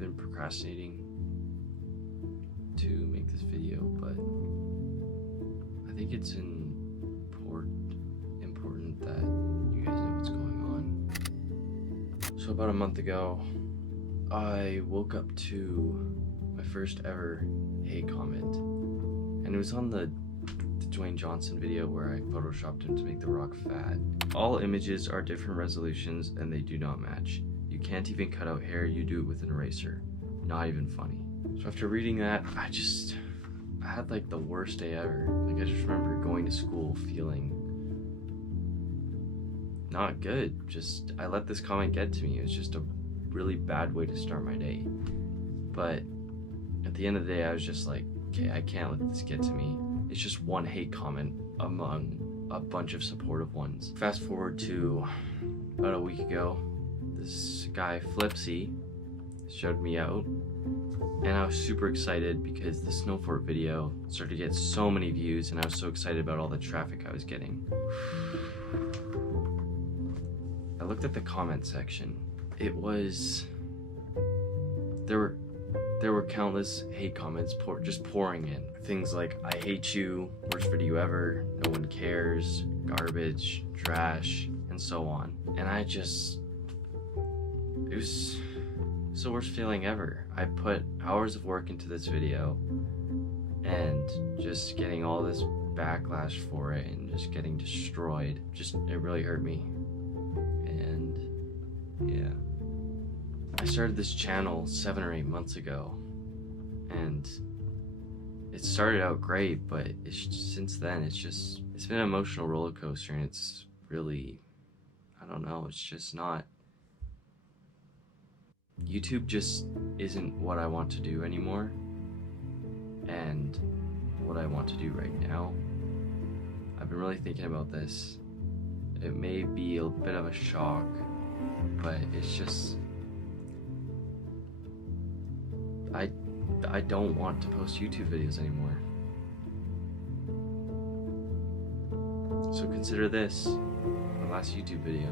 been procrastinating to make this video, but I think it's important that you guys know what's going on. So about a month ago, I woke up to my first ever hate comment, and it was on the Dwayne Johnson video where I photoshopped him to make The Rock fat. All images are different resolutions and they do not match. You can't even cut out hair, you do it with an eraser. Not even funny. So after reading that, I had like the worst day ever. Like I just remember going to school feeling not good. I let this comment get to me. It was just a really bad way to start my day. But at the end of the day, I was just like, okay, I can't let this get to me. It's just one hate comment among a bunch of supportive ones. Fast forward to about a week ago, this guy Flipsy showed me out, and I was super excited because the snow fort video started to get so many views, and I was so excited about all the traffic I was getting. I looked at the comment section. There were countless hate comments just pouring in. Things like, I hate you, worst video ever, no one cares, garbage, trash, and so on. And it was the worst feeling ever. I put hours of work into this video, and just getting all this backlash for it and just getting destroyed, it really hurt me. And yeah. I started this channel 7 or 8 months ago, and it started out great, but since then it's been an emotional roller coaster, and it's really, I don't know, it's just not. YouTube just isn't what I want to do anymore, and what I want to do right now. I've been really thinking about this. It may be a bit of a shock, but it's just, I don't want to post YouTube videos anymore. So consider this my last YouTube video.